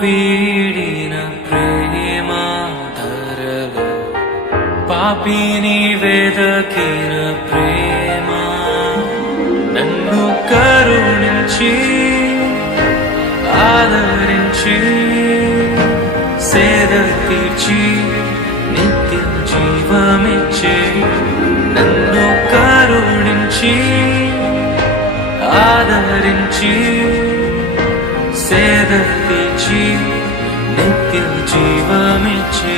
వీడిన ప్రేమ ధరలో పాపిని వెదకిన ప్రేమ నన్ను కరుణించి ఆదరించి సేద తీర్చి నిత్య జీవమిచ్చే నన్ను కరుణించి ఆదరించి సేద తీర్చి నిత్య జీవమిచ్చే